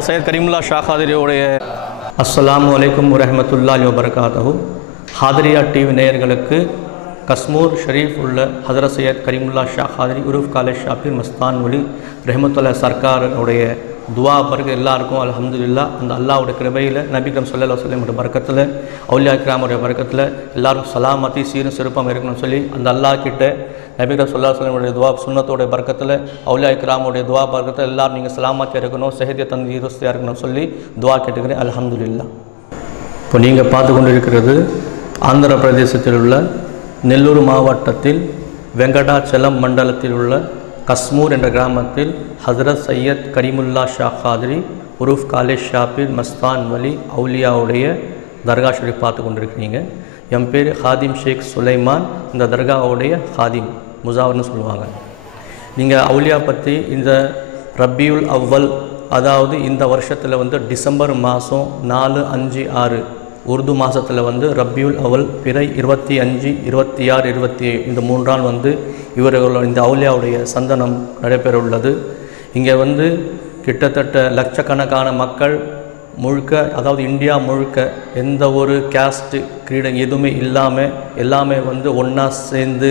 ஹஜ்ரத் சையத் கரீமுல்லா ஷா காதிரியோடைய அஸ்ஸலாமு அலைக்கும் வரஹ்மத்துல்லாஹி வபரகாத்துஹு. ஹாதிரியா டிவி நேயர்களுக்கு கஸ்மூர் ஷரீஃப் உள்ள ஹஜ்ரத் சையத் கரீமுல்லா ஷா காதிரி உருஃப் காலேஜ் ஷாஃபி மஸ்தான் வலி ரஹ்மத்துல்லாஹி சர்க்காருடைய துவா பிறகு எல்லாருக்கும் அல்ஹம்துலில்லாஹ் அந்த அல்லாஹ்வுடைய கிருபையில் நபிகம் ஸல்லல்லாஹு அலைஹி வஸல்லம் பரக்கத்தில் அவுலியா கிராமுடைய பரக்கத்தில் எல்லாரும் சலாமத்தி சீரும் சிறப்பாக இருக்கணும்னு சொல்லி அந்த அல்லாஹ் கிட்ட நபிகம் ஸல்லல்லாஹு அலைஹி வஸல்லம் துவா சுன்னத்தோடைய பரக்கத்தில் அவுலியா கிராமுடைய துவா பரக்கத்தில் எல்லாரும் நீங்கள் சலாமத்தியாக இருக்கணும், செஹதிய தந்தீருஸ்தியாக இருக்கணும்னு சொல்லி துவா கேட்டுக்கிறேன். அல்ஹம்துலில்லாஹ். இப்போ நீங்கள் பார்த்து கொண்டு இருக்கிறது ஆந்திர பிரதேசத்தில் உள்ள நெல்லூர் மாவட்டத்தில் வெங்கடாச்சலம் மண்டலத்தில் உள்ள கஸ்மூர் என்ற கிராமத்தில் ஹஜ்ரத் சையத் கரீமுல்லா ஷா காதிரி உருஃப் காலேஜ் ஷாஃபி மஸ்தான் வலி அவுலியாவுடைய தர்கா ஷரீஃப் பார்த்து கொண்டிருக்கிறீங்க. என் பேர் ஹாதிம் ஷேக் சுலைமான். இந்த தர்காவுடைய ஹாதிம் முசாவர்னு சொல்லுவாங்க. நீங்கள் அவுலியா பற்றி இந்த ரபியுல் அவ்வல், அதாவது இந்த வருஷத்தில் வந்து டிசம்பர் மாதம் 4, 5, 6 உருது மாதத்தில் வந்து ரபியுல் அவல் பிறை 25, 26, 27 இந்த 3 நாள் வந்து இவர்களோட இந்த அவுலியாவுடைய சந்தனம் நடைபெற உள்ளது. இங்கே வந்து கிட்டத்தட்ட லட்சக்கணக்கான மக்கள் முழுக்க, அதாவது இந்தியா முழுக்க எந்த ஒரு கேஸ்ட்டு கிரீடம் எதுவுமே இல்லாமல் எல்லாமே வந்து ஒன்றா சேர்ந்து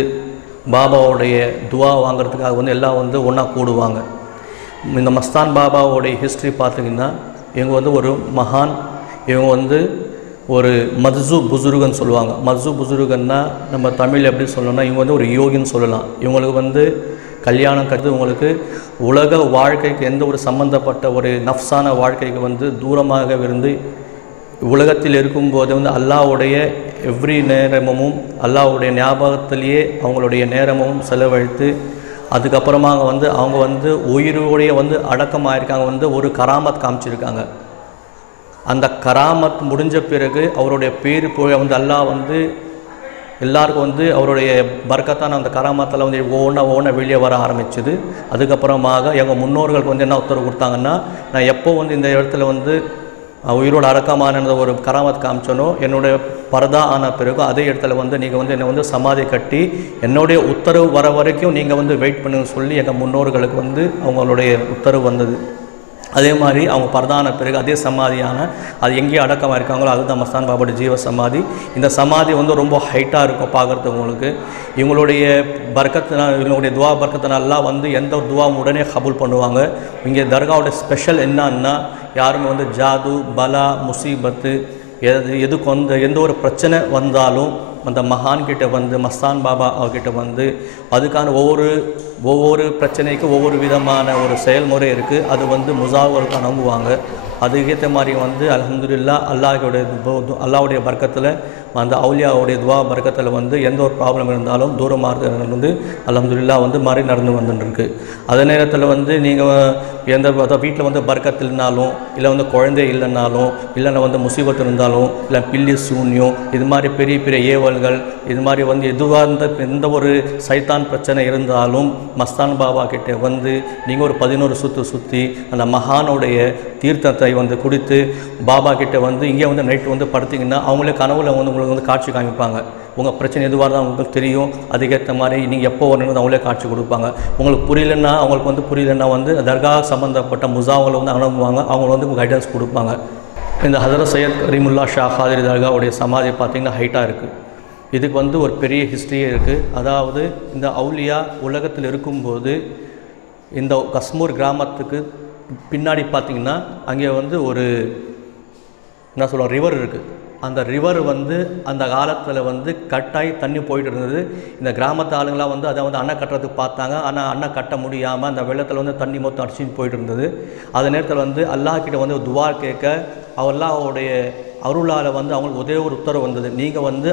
பாபாவுடைய துவா வாங்கிறதுக்காக வந்து எல்லாம் வந்து ஒன்றா கூடுவாங்க. இந்த மஸ்தான் பாபாவுடைய ஹிஸ்ட்ரி பார்த்திங்கன்னா இவங்க வந்து ஒரு மகான், இவங்க வந்து ஒரு மத்சு புசுருகன்னு சொல்லுவாங்க. மத்சு புசுருகன்னா நம்ம தமிழ் எப்படி சொல்லணும்னா இவங்க வந்து ஒரு யோகின்னு சொல்லலாம். இவங்களுக்கு வந்து கல்யாணம் கற்று உங்களுக்கு உலக வாழ்க்கைக்கு எந்த ஒரு சம்மந்தப்பட்ட ஒரு நஃப்ஸான வாழ்க்கைக்கு வந்து தூரமாக இருந்து உலகத்தில் இருக்கும்போது வந்து அல்லாஹ்வுடைய எவ்ரி நேரமும் அல்லாஹ்வுடைய ஞாபகத்திலேயே அவங்களுடைய நேரமும் செலவழித்து அதுக்கப்புறமாக வந்து அவங்க வந்து உயிரோடைய வந்து அடக்கமாயிருக்காங்க. வந்து ஒரு கராமத் காமிச்சிருக்காங்க. அந்த கராமத் முடிஞ்ச பிறகு அவருடைய பேர் போய் வந்து அல்லாஹ் வந்து எல்லாருக்கும் வந்து அவருடைய பர்க்கத்தான அந்த கராமத்தில் வந்து ஒவ்வொன்றா வெளியே வர ஆரம்பிச்சுது. அதுக்கப்புறமாக எங்கள் முன்னோர்களுக்கு வந்து என்ன உத்தரவு கொடுத்தாங்கன்னா, நான் எப்போ வந்து இந்த இடத்துல வந்து உயிரோட அடக்கமான ஒரு கராமத் காமிச்சனோ என்னுடைய பரதா ஆன பிறகு அதே இடத்துல வந்து நீங்கள் வந்து என்னை வந்து சமாதி கட்டி என்னுடைய உத்தரவு வர வரைக்கும் நீங்கள் வந்து வெயிட் பண்ணுன்னு சொல்லி எங்கள் முன்னோர்களுக்கு வந்து அவங்களுடைய உத்தரவு வந்தது. அதே மாதிரி அவங்க பரதான பிறகு அதே சமாதியான அது எங்கேயும் அடக்கமாக இருக்காங்களோ அதுதான் மஸ்தான் பாபாவுடைய ஜீவ சமாதி. இந்த சமாதி வந்து ரொம்ப ஹைட்டாக இருக்கும் பார்க்குறதுக்கு. உங்களுக்கு இவங்களுடைய பர்க்கத்தினால், இவங்களுடைய துவா பர்க்கத்தினாலாம் வந்து எந்த ஒரு துவாவும் உடனே கபூல் பண்ணுவாங்க. இங்கே தர்காவோட ஸ்பெஷல் என்னன்னா யாருமே வந்து ஜாது பலா முசீபத்து எதுக்கு எந்த ஒரு பிரச்சனை வந்தாலும் அந்த மகான்கிட்ட வந்து மஸ்தான் பாபா அவர்கிட்ட வந்து அதுக்கான ஒவ்வொரு பிரச்சனைக்கு ஒவ்வொரு விதமான ஒரு செயல்முறை இருக்குது. அது வந்து முசாவருக்கு நம்புவாங்க. அதுக்கேற்ற மாதிரி வந்து அல்ஹம்துலில்லாஹ் அல்லாஹ்வுடைய பர்க்கத்தில் அந்த அவுலியாவுடைய துவா பர்க்கத்தில் வந்து எந்த ஒரு ப்ராப்ளம் இருந்தாலும் தூரமாக வந்து அல்ஹம்துலில்லாஹ் வந்து மாதிரி நடந்து வந்துட்டுருக்கு. அதே நேரத்தில் வந்து நீங்கள் எந்த வீட்டில் வந்து பர்க்கத்து இல்லைனாலும், இல்லை வந்து குழந்தை இல்லைனாலும், இல்லைன்னா வந்து முசீபத்து இருந்தாலும், இல்லை பில்லி சூன்யம், இது மாதிரி பெரிய பெரிய ஏவல்கள், இது மாதிரி வந்து எதுவாக இருந்த எந்த ஒரு சைத்தான் பிரச்சனை இருந்தாலும் மஸ்தான் பாபா கிட்டே வந்து நீங்கள் ஒரு 11 சுற்றி அந்த மகானுடைய தீர்த்தத்தை வந்து குடித்து பாபா கிட்ட வந்து இங்கே வந்து நைட்டு வந்து படுத்திங்கன்னா அவங்களே கனவுல வந்து உங்களுக்கு வந்து காட்சி காமிப்பாங்க. உங்கள் பிரச்சனை எதுவாக இருந்தால் உங்களுக்கு தெரியும். அதுக்கேற்ற மாதிரி நீங்கள் எப்போ வரணும்னு அவங்களே காட்சி கொடுப்பாங்க. உங்களுக்கு புரியலன்னா புரியலன்னா வந்து தர்கா சம்மந்தப்பட்ட முசாவங்களை வந்து அனுப்புவாங்க. அவங்க வந்து கைடன்ஸ் கொடுப்பாங்க. இந்த ஹஜ்ரத் சையத் கரீமுல்லா ஷா காதிரி தர்காவுடைய சமாதி பார்த்திங்கன்னா ஹைட்டாக இருக்குது. இதுக்கு வந்து ஒரு பெரிய ஹிஸ்ட்ரியே இருக்குது. அதாவது இந்த அவுலியா உலகத்தில் இருக்கும்போது இந்த கஸ்மூர் கிராமத்துக்கு பின்னாடி பார்த்திங்கன்னா அங்கே வந்து ஒரு என்ன சொல்லுவோம் ரிவர் இருக்குது. அந்த ரிவர் வந்து அந்த காலத்தில் வந்து கட்டாயி தண்ணி போயிட்டு இருந்தது. இந்த கிராமத்து ஆளுங்களாம் வந்து அதை வந்து அணை கட்டுறதுக்கு பார்த்தாங்க. ஆனால் அணை கட்ட முடியாமல் அந்த வெள்ளத்தில் வந்து தண்ணி மொத்தம் அடிச்சுன்னு போயிட்டு இருந்தது. அதே நேரத்தில் வந்து அல்லாஹ்கிட்ட வந்து துவா கேட்க அல்லாஹ்வுடைய அருளால் வந்து அவங்களுக்கு ஒரே ஒரு உத்தரவு வந்தது. நீங்கள் வந்து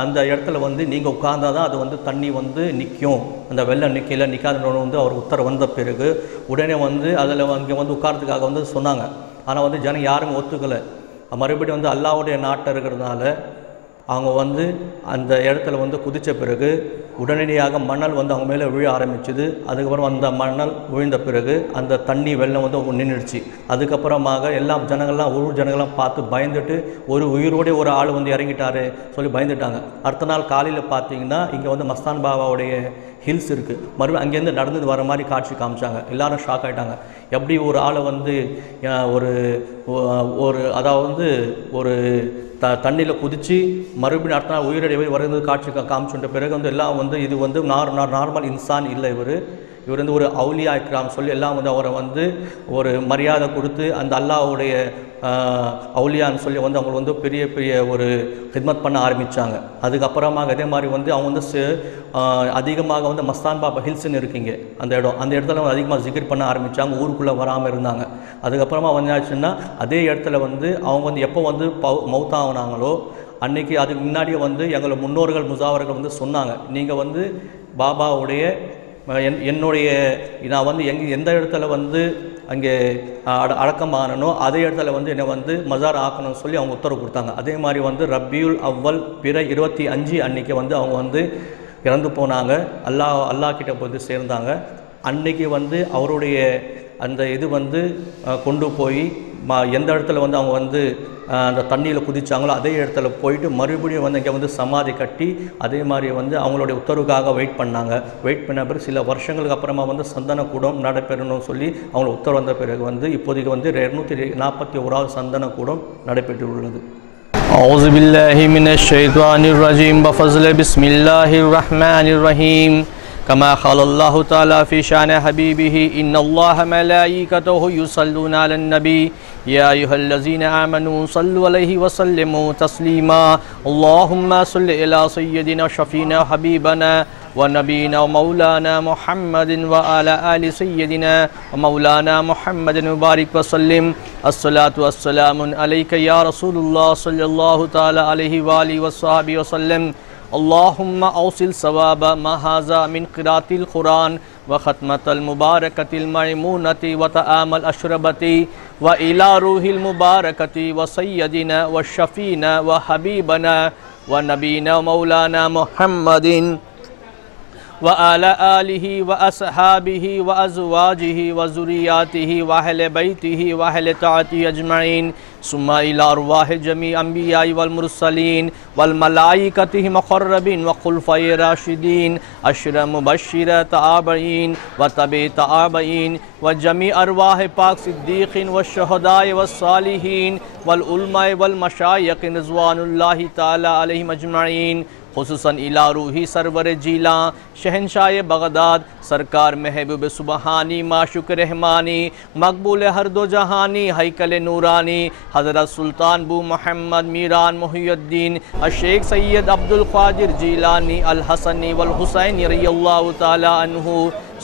அந்த இடத்துல வந்து நீங்கள் உட்கார்ந்தால் தான் அது வந்து தண்ணி வந்து நிற்கும். அந்த வெள்ளம் நிற்காதுன்னு வந்து அவர் உத்தரவு வந்த பிறகு உடனே வந்து அதில் இங்கே வந்து உட்காரத்துக்காக வந்து சொன்னாங்க. ஆனால் வந்து ஜனம் யாருமே ஒத்துக்கலை. மறுபடியும் வந்து அல்லாஹ்வுடைய நாட்டை இருக்கிறதுனால அவங்க வந்து அந்த இடத்துல வந்து குதித்த பிறகு உடனடியாக மணல் வந்து அவங்க மேலே விழ ஆரம்பிச்சுது. அதுக்கப்புறம் அந்த மணல் விழுந்த பிறகு அந்த தண்ணி வெள்ளம் வந்து நின்றுடுச்சு. அதுக்கப்புறமாக எல்லா ஜனங்கள்லாம் ஊர் ஜனங்கள்லாம் பார்த்து பயந்துட்டு ஒரு உயிரோடைய ஒரு ஆள் வந்து இறங்கிட்டாரு சொல்லி பயந்துட்டாங்க. அடுத்த நாள் காலையில் பார்த்தீங்கன்னா இங்கே வந்து மஸ்தான் பாபாவுடைய ஹில்ஸ் இருக்குது. மறுபடியும் அங்கேருந்து நடந்து வர மாதிரி காட்சி காமிச்சாங்க. எல்லாரும் ஷாக் ஆகிட்டாங்க. எப்படி ஒரு ஆளை வந்து ஒரு ஒரு அதாவது ஒரு தண்ணியில் குதித்து மறுபடியும் அடுத்த நாள் உயிரிழை வருகிறது காட்சி காமிச்சுட்ட பிறகு வந்து எல்லாம் வந்து இது வந்து நார்மல் இன்சான் இல்லை, இவர் வந்து ஒரு அவுலியா இக்ராம் சொல்லி எல்லாம் வந்து அவரை வந்து ஒரு மரியாதை கொடுத்து அந்த அல்லாஹ்வுடைய அவுலியான்னு சொல்லி வந்து அவங்க வந்து பெரிய பெரிய ஒரு ஹித்மத் பண்ண ஆரம்பித்தாங்க. அதுக்கப்புறமாக அதே மாதிரி வந்து அவங்க வந்து அதிகமாக வந்து மஸ்தான் பாபா ஹில்ஸ்ன்னு இருக்கீங்க அந்த இடத்துல வந்து அதிகமாக ஜிகிர் பண்ண ஆரம்பித்தாங்க, ஊருக்குள்ளே வராமல் இருந்தாங்க. அதுக்கப்புறமா வந்தாச்சுன்னா அதே இடத்துல வந்து அவங்க வந்து எப்போ வந்து மௌத்தாகினாங்களோ அன்றைக்கி அதுக்கு முன்னாடியே வந்து எங்களை முன்னோர்கள் முசாவர்கள் வந்து சொன்னாங்க, நீங்கள் வந்து பாபாவுடைய என்னுடைய நான் வந்து எந்த இடத்துல வந்து அங்கே அடக்கமானனோ அதே இடத்துல வந்து என்னை வந்து மசார் ஆக்கணும்னு சொல்லி அவங்க உத்தரவு கொடுத்தாங்க. அதே மாதிரி வந்து ரபியுல் அவ்வல் பிற 25 அன்றைக்கி வந்து அவங்க வந்து இறந்து போனாங்க, அல்லாஹ் கிட்ட போய் சேர்ந்தாங்க. அன்றைக்கி வந்து அவருடைய அந்த இது வந்து கொண்டு போய் எந்த இடத்துல வந்து அவங்க வந்து அந்த தண்ணியில் குதித்தாங்களோ அதே இடத்துல போயிட்டு மறுபடியும் வந்து இங்கே வந்து சமாதி கட்டி அதே மாதிரி வந்து அவங்களுடைய உத்தரவுக்காக வெயிட் பண்ணாங்க. வெயிட் பண்ண பிறகு சில வருஷங்களுக்கு அப்புறமா வந்து சந்தன கூடம் நடைபெறணும்னு சொல்லி அவங்களுக்கு உத்தரவு வந்த பிறகு வந்து இப்போதைக்கு வந்து 241வது சந்தன கூடம் நடைபெற்று உள்ளது. أعوذ بالله من الشيطان الرجيم بفضل بسم الله الرحمن الرحيم كما قال الله تعالى في شأن حبيبه إن الله ملائكته يصلون على النبي يا أيها الذين آمنوا صلوا عليه وسلموا تسليما اللهم صل على سيدنا وشفينا وحبيبنا ونبينا ومولانا محمد وعلى آل سيدنا ومولانا محمد وبارك وسلم الصلاة والسلام عليك يا رسول الله صلى الله تعالى عليه وآله وصحبه وسلم اللهم أوصل ثواب ما هذا من قراءة القرآن وختمة المباركة الميمونة وطعام الأشربة وإلى روح المباركة وسيدنا وشفينا وحبيبنا ونبينا ومولانا محمد وعلى آله وأصحابه وأزواجه وذرياته وأهل بيته وأهل طاعته أجمعين ثم إلى أرواح جميع الأنبياء والمرسلين والملائكة المقربين وخلفاء الراشدين أشرا مبشرا تابعين وتبع تابعين وجميع أرواح پاک صديقين والشهداء والصالحين والعلماء والمشايخ رضوان الله تعالى عليهم أجمعين خصوصاً इला रूही सरवर जीला शहनशाह बगदाद सरकार महबूब सुबहानी माशुक रहमानी मकबूल हर दो जहानी हैकल नूरानी हज़रत सुल्तान बू मोहम्मद मीरान मुहियुद्दीन शेख सैयद अब्दुल क़ादिर जीलानी अल हसनी वल हुसैनी रज़ियल्लाहु ताला अन्हु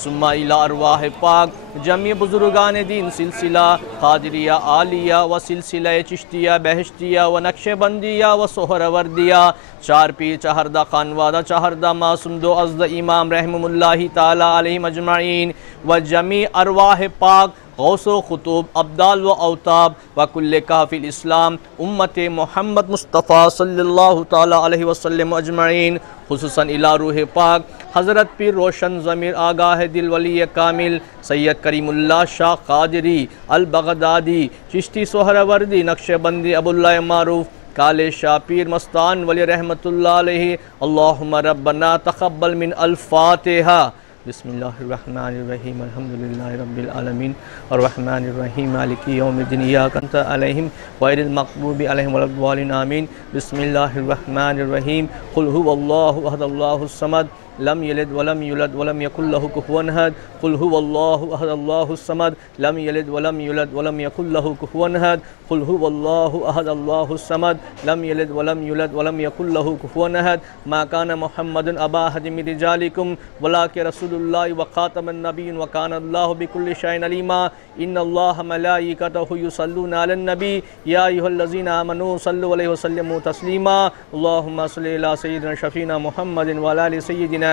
सुम्मा इला अरवाह पाक जमी बुजुर्गान दीन सिलसिला क़ादिरिया आलिया व सिलसिला चिश्तिया बहश्तिया व नक्शबंदिया व सोहरवर्दिया चार पीर चहरदा खानवादा चहरदा मासूम दो अज़द इमाम रहमुल्लाहि ताला अलैहिम अजमईन व जमी अरवाह पाक गौसो खुतूब अब्दाल व अवताब व कुल्ले काफिल इस्लाम उम्मत मोहम्मद मुस्तफ़ा सल्लल्लाहु ताला अलैहि वसल्लम अजमईन खुसूसन इला रूह पाक हज़रत पीर रोशन ज़मीर आगाह दिल वली कामिल सैयद करीमुल्लाह शाह क़ादिरी अल बगदादी चिश्ती सोहरावर्दी नक्शबंदी अबुल्लाह मारूफ काले शाह पीर मस्तान वली रहमतुल्लाह अलैहि अल्लाहुम्मा रब्बना तक़ब्बल मिन अल फ़ातिहा बिस्मिल्लाहिर्रहमानिर्रहीम अल्हम्दुलिल्लाहि रब्बिल आलमीन अर्रहमानिर्रहीम मालिकी यौमिद्दीन इय्याका नअबुदु व इय्याका नस्तईन गैरिल मग़्दूबि अलैहिम वलद्दालिन आमीन बिस्मिल्लाहिर्रहमानिर्रहीम क़ुल हुवल्लाहु अहद अल्लाहुस समद लम यलिद वलम यूलद वलम यकुल लहु कुफुवन अहद क़ुल हुवल्लाहु अहद अल्लाहुस समद लम यलिद वलम यूलद वलम यकुल लहु कुफुवन अहद क़ुल हुवल्लाहु अहद अल्लाहुस समद लम यलिद वलम यूलद वलम यकुल लहु कुफुवन अहद मा काना मुहम्मदुन अबा अहदिम मिन रिजालिकुम वलाकिन रसूलुल्लाहि व खातमुन नबिय्यीन व काना अल्लाहु बिकुल्लि शैइन अलीमा इन्नल्लाहा मलाइकतहु युसल्लूना अलन नबी या अय्युहल्लज़ीना आमनू सल्लु अलैहि व सल्लिमू तस्लीमा अल्लाहुम्मा सल्लि अला सय्यिदिना शफीना मुहम्मदिन व अला आलि सय्यिदिना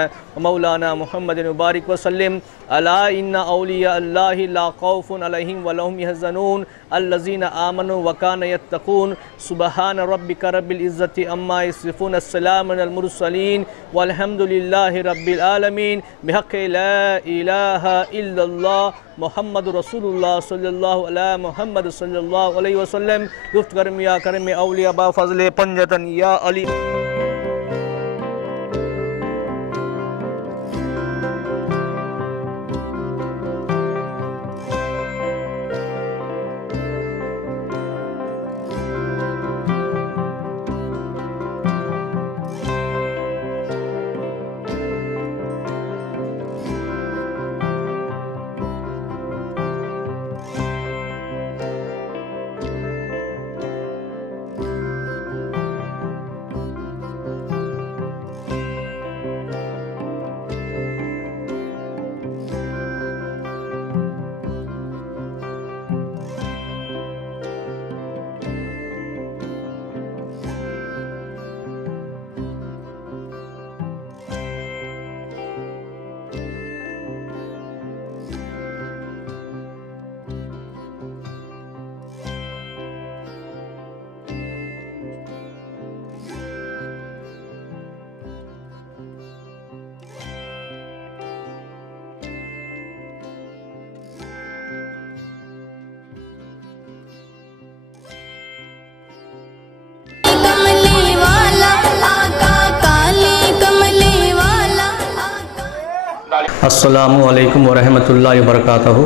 मौलाना मुहम्मद मुबारक वसल्लम अला इन्ना औलिया अल्लाहि ला खौफुन अलैहिम व लहुम यहज़नून अल्लज़ीना आमनू व काना यत्तक़ून सुब्हान रब्बिका रब्बिल इज़्ज़ति अम्मा यसिफ़ून अस्सलामुन अलल मुरसलीन वल्हम्दुलिल्लाहि रब्बिल आलमीन बिहक़्क़ि ला इलाहा इल्लल्लाह मोहम्मद रसूलुल्लाह सल्लल्लाहु अला मुहम्मद सल्लल्लाहु अलैहि वसल्लम गुफ्त करम या करम औलिया बा फज़ले पंजतन या अली அஸ்ஸலாமு அலைக்கும் வரஹ்மத்துல்லாஹி வபரகாத்துஹு.